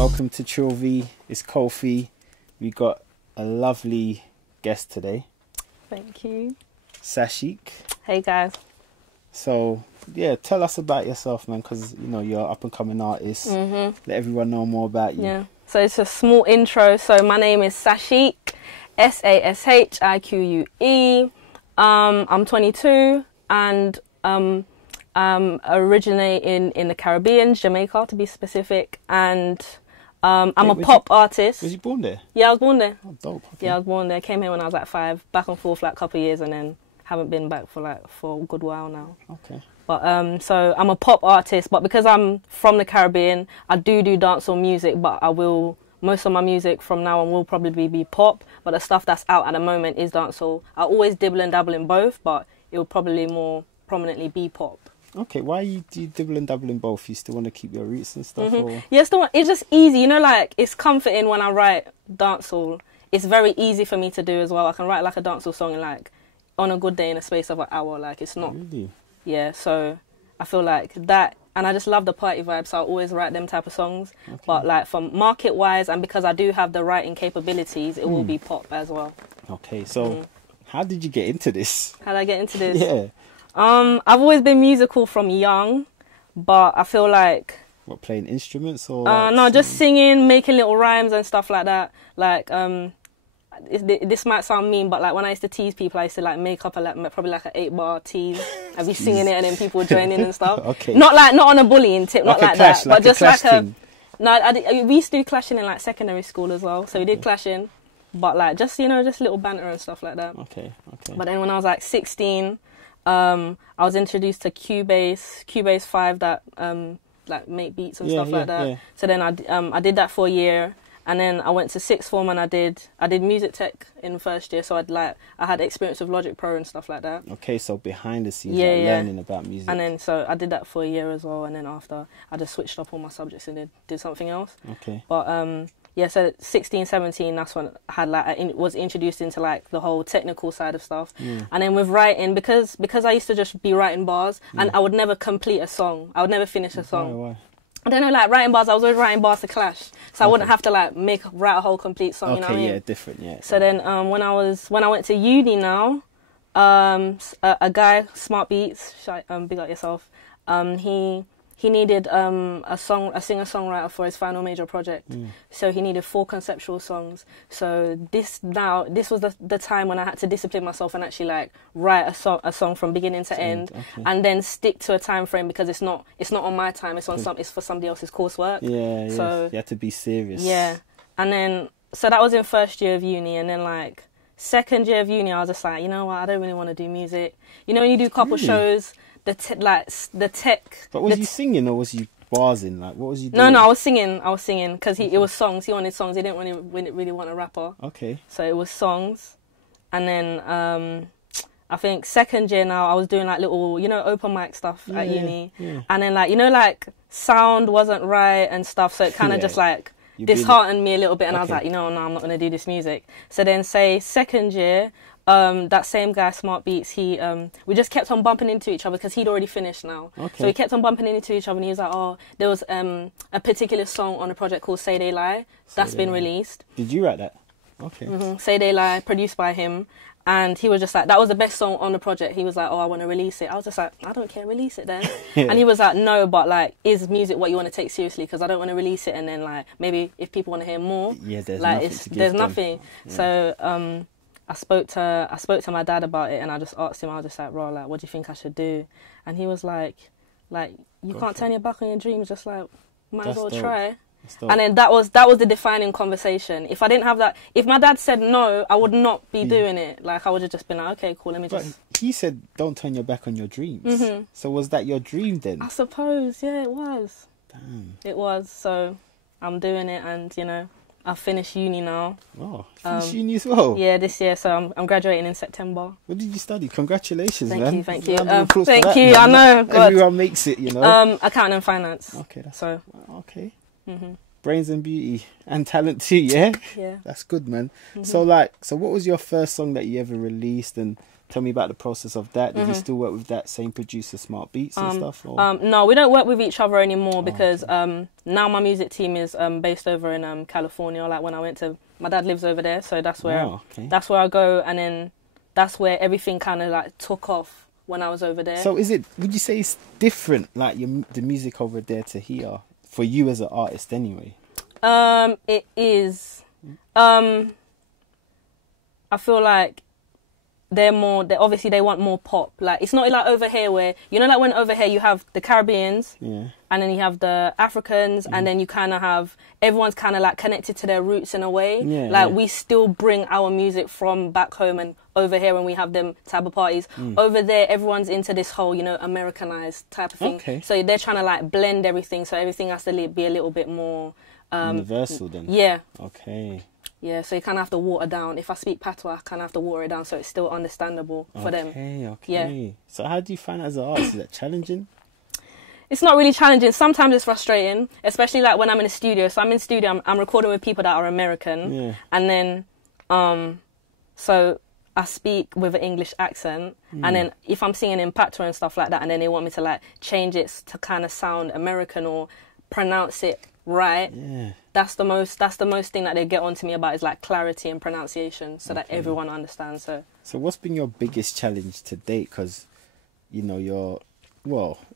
Welcome to Trill V. It's Kofi. We got a lovely guest today. Thank you. Sashique. Hey guys. So yeah, tell us about yourself, man, because you know you're an up and coming artist. Let everyone know more about you. Yeah. So it's a small intro. So my name is Sashique, Sashique. I'm 22 and originate in the Caribbean, Jamaica to be specific, and I'm a pop artist. Was you born there? Yeah, I was born there. Oh, dope. Okay. Yeah, I was born there. Came here when I was like 5, back and forth like a couple of years, and then haven't been back for a good while now. Okay. But so I'm a pop artist, but because I'm from the Caribbean, I do dancehall music, but most of my music from now on will probably be pop, but the stuff that's out at the moment is dancehall. I always dibble and dabble in both, but it will probably more prominently be pop. Okay, why do you dibble and dabble in both? You still want to keep your roots and stuff? Or? Yeah, it's just easy, you know, like it's comforting when I write dancehall. It's very easy for me to do as well. I can write like a dancehall song in like on a good day in a space of an hour. Like it's not Really? Yeah, so I feel like that, and I just love the party vibe, so I always write them type of songs. Okay. But like from market wise, and because I do have the writing capabilities, it will be pop as well. Okay, so how did you get into this? How did I get into this? Yeah. I've always been musical from young, but I feel like... What, playing instruments or... no, just singing, making little rhymes and stuff like that. Like, this might sound mean, but like when I used to tease people, I used to like make up probably like an 8-bar tease and be singing it, and then people would join in and stuff. Okay. Not on a bullying tip, not like that, but just like a... No, we used to do clashing in like secondary school as well, so we did clashing, but like just, you know, just little banter and stuff like that. Okay. But then when I was like 16... I was introduced to Cubase 5 that like make beats and stuff like that. Yeah. So then I did that for a year, and then I went to sixth form and I did music tech in first year. So I had experience with Logic Pro and stuff like that. Okay, so behind the scenes, learning about music. And then so I did that for a year as well, and then after I just switched up all my subjects and did something else. Okay. But yeah, so 16, 17, that's when I had was introduced into like the whole technical side of stuff. And then with writing, because I used to just be writing bars, and I would never complete a song. I would never finish a song. Why? I don't know, like writing bars, I was always writing bars to clash. So I wouldn't have to like write a whole complete song, you know what I mean? Yeah, different, yeah. So then when I went to uni now, a guy, Smart Beats, big up yourself, he needed a singer-songwriter for his final major project. So he needed 4 conceptual songs. So this was the time when I had to discipline myself and actually like write a song from beginning to end, and then stick to a time frame, because it's not on my time. It's for somebody else's coursework. Yeah. So you had to be serious. Yeah, and then so that was in first year of uni, and then like second year of uni, I was just like, you know what, I don't really want to do music. You know, when you do a couple shows. The tech. But was you singing or was you barsing? Like, what was you doing? No, I was singing because it was songs. He wanted songs. He didn't really want a rapper. Okay. So it was songs, and then I think second year now I was doing like little, you know, open mic stuff at uni, and then like, you know, like sound wasn't right and stuff, so it kind of just like disheartened me a little bit, and I was like, you know, no, I'm not going to do this music. So then say second year. That same guy, Smart Beats, we just kept on bumping into each other because he'd already finished now. Okay. So we kept on bumping into each other, and he was like, oh, there was a particular song on a project called Say They Lie that's been released. Did you write that? Okay. Say They Lie, produced by him. And he was just like, that was the best song on the project. He was like, oh, I want to release it. I was just like, I don't care, release it then. And he was like, no, but like, is music what you want to take seriously? Because I don't want to release it, and then like, maybe if people want to hear more, there's nothing. Yeah. So I spoke to my dad about it, and I just asked him, I was just like, bro, like, what do you think I should do? And he was like, you can't turn your back on your dreams, just like, might as well try. And then that was the defining conversation. If I didn't have that, if my dad said no, I would not be doing it. Like, I would have just been like, okay, cool, let me just... He said, don't turn your back on your dreams. So was that your dream then? I suppose, yeah, it was. Damn. It was, so I'm doing it, and, you know, I finished uni now. Oh, finished uni as well? Yeah, this year, so I'm graduating in September. What did you study? Congratulations, thank man. You, thank you. Thank you, I know. Everyone makes it, you know. Accounting and finance. Okay, that's... So. Okay. brains and beauty and talent too, yeah? Yeah. That's good, man. So what was your first song that you ever released, and tell me about the process of that? Did you still work with that same producer, Smart Beats and stuff? Or? No, we don't work with each other anymore because now my music team is based over in California. Like when I went to, my dad lives over there, so that's where that's where I go, and then that's where everything kind of like took off when I was over there. So would you say it's different, like the music over there to here, for you as an artist anyway? It is. I feel like obviously they want more pop. Like it's not like over here where, you know, like when over here you have the Caribbeans, and then you have the Africans, and then you kind of have, everyone's kind of like connected to their roots in a way. We still bring our music from back home, and over here when we have them type of parties, over there everyone's into this whole, you know, Americanized type of thing. So they're trying to like blend everything, so everything has to be a little bit more universal then. Yeah, so you kind of have to water down. If I speak patois, I kind of have to water it down so it's still understandable for them. Yeah. So how do you find it as an artist? Is that challenging? It's not really challenging. Sometimes it's frustrating, especially like when I'm in a studio. So I'm in studio, I'm recording with people that are American. And then, so I speak with an English accent. And then if I'm singing in patois and stuff like that, and then they want me to like change it to kind of sound American or pronounce it right. That's the most thing that they get onto me about, is like clarity and pronunciation, so that everyone understands. So what's been your biggest challenge to date? Because, you know,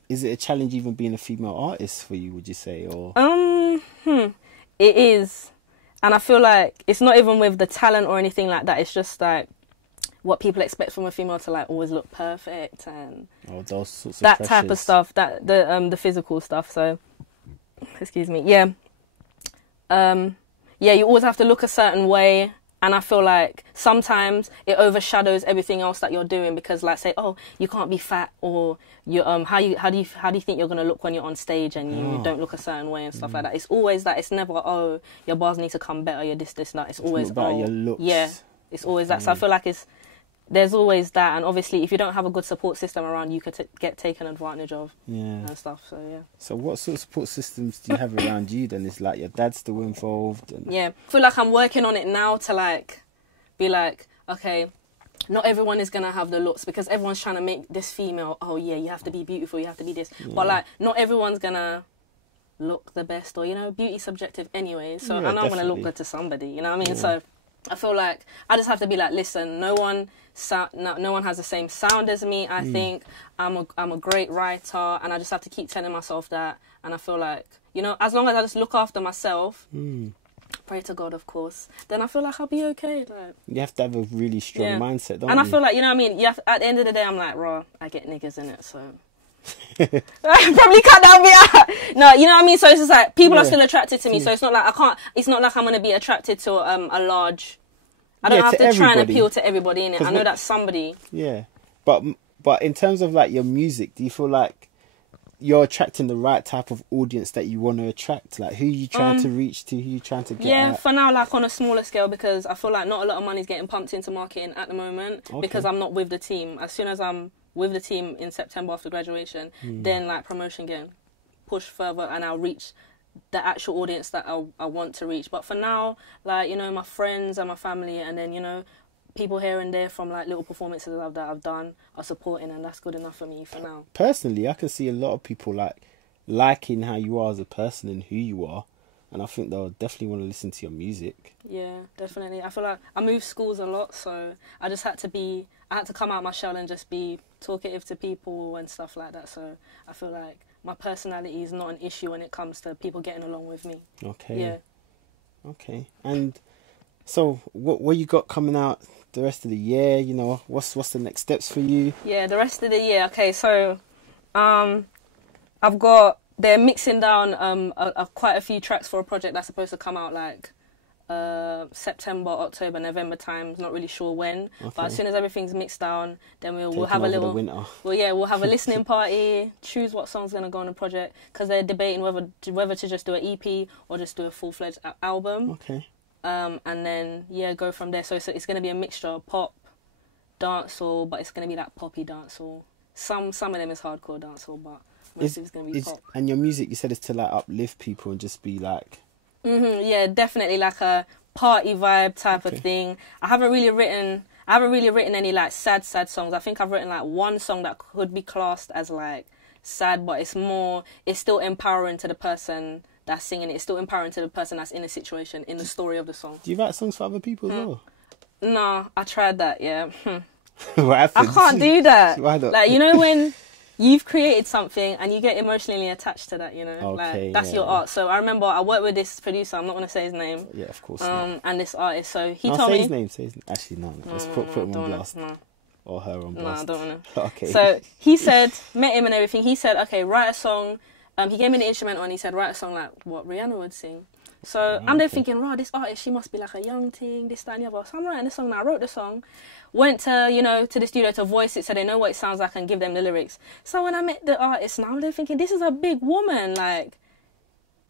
is it a challenge even being a female artist for you, would you say? Or it is, and I feel like it's not even with the talent or anything like that. It's just like what people expect from a female, to like always look perfect and those sorts of that pressures. type of stuff, that the physical stuff. So excuse me, you always have to look a certain way, and I feel like sometimes it overshadows everything else that you're doing, because like say, oh, you can't be fat, or you how do you think you're gonna look when you're on stage and you don't look a certain way and stuff like that. It's always that. It's never, oh, your bars need to come better, you're this that. It's always about your looks. Yeah, it's always that. So I feel like there's always that, and obviously if you don't have a good support system around, you could get taken advantage of and stuff. So So what sort of support systems do you have around you then? Is like your dad still involved? I feel like I'm working on it now to like be like, okay, not everyone is gonna have the looks, because everyone's trying to make this female, oh yeah, you have to be beautiful, you have to be this, but like not everyone's gonna look the best, or, you know, beauty's subjective anyway, so I know I'm gonna look good to somebody, you know what I mean? So I feel like I just have to be like, listen, no one has the same sound as me. I think I'm a great writer, and I just have to keep telling myself that. And I feel like, you know, as long as I just look after myself, pray to God, of course, then I feel like I'll be okay. Like, you have to have a really strong mindset, don't you? And I feel like, you know what I mean, at the end of the day, I'm like, raw, I get niggas in it, so probably cut that bit out. No, you know what I mean? So it's just like, people are still attracted to me, so it's not like it's not like I'm going to be attracted to a large, I don't have to try and appeal to everybody in it. I know that's somebody. But in terms of like your music, do you feel like you're attracting the right type of audience that you want to attract? Like, who are you trying to reach to, who are you trying to get at? For now, like on a smaller scale, because I feel like not a lot of money is getting pumped into marketing at the moment, because I'm not with the team. As soon as I'm with the team in September after graduation, then like promotion getting pushed further, and I'll reach the actual audience that I want to reach. But for now, like, you know, my friends and my family, and then, you know, people here and there from like little performances that I've done are supporting, and that's good enough for me for now. Personally, I can see a lot of people like liking how you are as a person and who you are, and I think they'll definitely want to listen to your music. Yeah, definitely. I feel like I moved schools a lot, so I just had to come out my shell and just be talkative to people and stuff like that. So I feel like my personality is not an issue when it comes to people getting along with me. And so what you got coming out the rest of the year? You know, what's the next steps for you? The rest of the year. Okay, so they're mixing down quite a few tracks for a project that's supposed to come out like September, October, November times. Not really sure when, but as soon as everything's mixed down, then we'll have a little winter. We'll have a listening party, choose what song's gonna go on the project, because they're debating whether to just do an EP or just do a full-fledged album. And then go from there. So it's gonna be a mixture of pop, dancehall, but it's gonna be that poppy dancehall. Some of them is hardcore dancehall, but most of it's gonna be pop. And your music, you said, is to like uplift people and just be like Yeah, definitely like a party vibe type of thing. I haven't really written any like sad songs. I think I've written like one song that could be classed as like sad, but it's still empowering to the person that's singing it. It's still empowering to the person that's in a situation, in the story of the song. Do you write songs for other people as well? No, I tried that, yeah. What happened? I can't do that. Why not? Like, you know when you've created something and you get emotionally attached to that, you know? Okay, like, that's your art. So I remember I worked with this producer, I'm not going to say his name. Yeah, of course not. And this artist, so he No, told me... Say his name. Actually, no. Let's put him on blast. No. Or her on No, blast. I don't want to. Okay. So he said, met him and everything. He said, okay, write a song. He gave me the instrumental and he said, write a song like what Rihanna would sing. So I'm there thinking, right, this artist, she must be like a young thing, this, that, and the other. So I'm writing the song. Now I wrote the song, went to, to the studio to voice it so they know what it sounds like and give them the lyrics. So when I met the artist, now I'm there thinking, this is a big woman, like,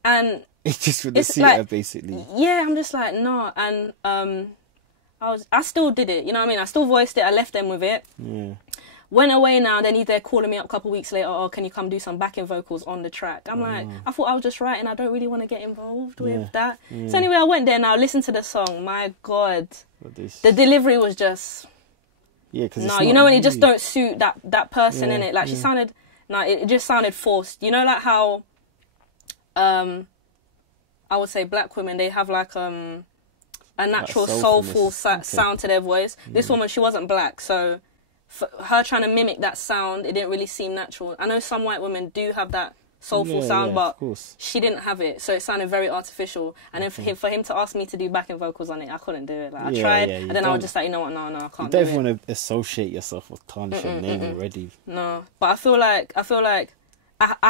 and it's just with the suitor, like, basically. Yeah, I'm just like, no, and I still did it, you know what I mean? I still voiced it. I left them with it. Yeah. Went away now, then they're calling me up a couple of weeks later, oh, can you come do some backing vocals on the track? I'm like, I thought I was just writing, I don't really want to get involved with that. Yeah. So anyway, I went there now, listened to the song, my God. The delivery was just... Yeah, because no, you know when it just don't suit that person in it. Like she sounded... No, it just sounded forced. You know like how... I would say black women, they have like a natural soulful sound to their voice. This woman, she wasn't black, so... For her trying to mimic that sound, it didn't really seem natural. I know some white women do have that soulful sound, but she didn't have it, so it sounded very artificial. And then for him to ask me to do backing vocals on it, I couldn't do it. Like I tried, and then I was just like, you know what, no, I can't do it. You don't want to associate yourself or tarnish your name already. No, but I feel like I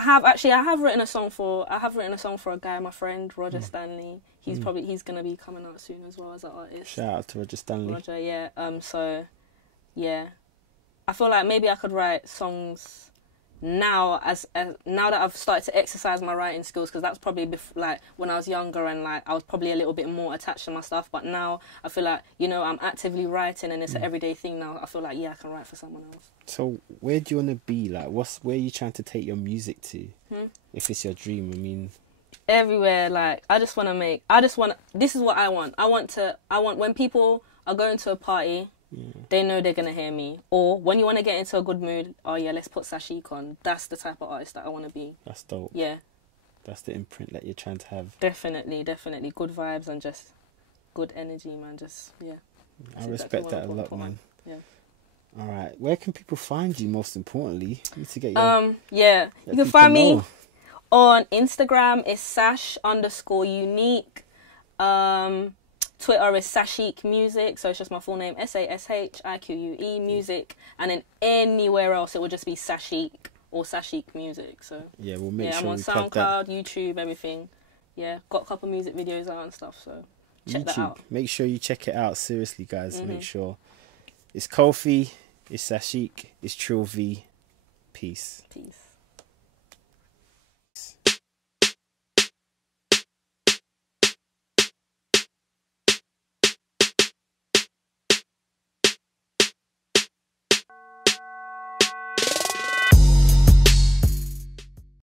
have written a song for a guy, my friend Roger Stanley. He's gonna be coming out soon as well as an artist. Shout out to Roger Stanley. Roger, yeah. So, yeah. I feel like maybe I could write songs now now that I've started to exercise my writing skills, because that's probably like when I was younger and like I was probably a little bit more attached to my stuff, but now I feel like, I'm actively writing and it's an everyday thing now. I feel like, I can write for someone else. So where do you want to be? Like where are you trying to take your music to? If it's your dream, I mean... Everywhere. Like this is what I want. I want when people are going to a party, they know they're going to hear me. Or when you want to get into a good mood, oh yeah, let's put Sashique on. That's the type of artist that I want to be. That's dope. Yeah. That's the imprint that you're trying to have. Definitely. Good vibes and just good energy, man. Just, yeah. I respect that a lot, man. Yeah. All right. Where can people find you, most importantly? I need to get your... Yeah. You can find me on Instagram. It's Sash_unique. Twitter is Sashique Music, so it's just my full name, Sashique Music, and then anywhere else it would just be Sashique or Sashique Music. So yeah, we'll make sure I'm on SoundCloud, YouTube, everything. Yeah, got a couple music videos out and stuff, so check that out. Make sure you check it out, seriously, guys. Make sure. It's Kofi, it's Sashique, it's Trill V. Peace.